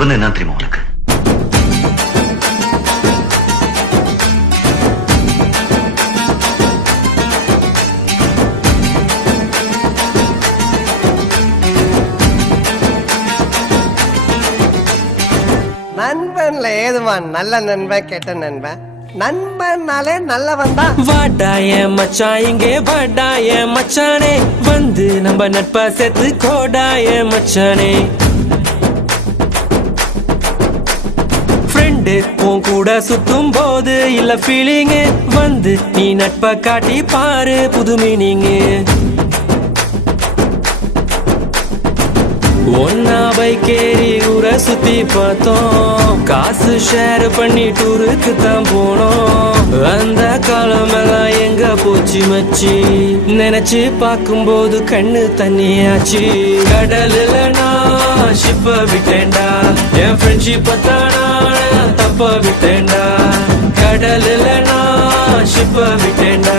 நண்பன் என்ன தெரியுமா உனக்கு? நண்பன்ல ஏதுவான் நல்ல நண்பன் கெட்ட நண்பன். நண்பன்னாலே நல்லவன் தான். வாடாய மச்சான் இங்கே வாடாய மச்சானே, வந்து நம்ம நட்பா சேர்த்து கோடாய மச்சானே. ஃப்ரெண்டு உன் கூட சுத்தும் போது இல்ல ஃபீலிங்கு, வந்து நீ நட்பை காட்டி பாரு புது மீனிங்கு. ஒன்னா பைக்கேறி ஊரை சுத்தி பார்த்தோம், காசு ஷேர் பண்ணி டூருக்கு தான் போனோம். அந்த காலமெல்லாம் எங்க போச்சு மச்சி, நினைச்சு பார்க்கும்போது கண்ணு தண்ணியாச்சு. கடலுல நான் ஷிப்ப விட்டேன்டா, என் ஃப்ரெண்ட்ஷிப்ப தானா தப்ப விட்டேன்டா. கடலுல நான் ஷிப்ப விட்டேன்டா,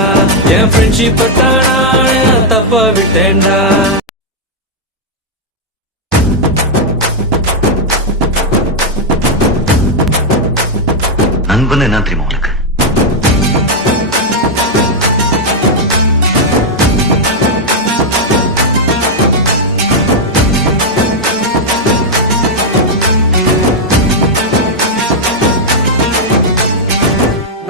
என் ஃப்ரெண்ட்ஷிப்ப தானா தப்ப விட்டேன்டா. நண்பன் என்ன தெரியுமா உனக்கு?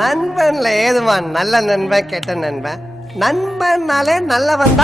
நண்பன்ல ஏதுவான் நல்ல நண்பன் கெட்ட நண்பன். நண்பன்னாலே நல்லவன் தான்.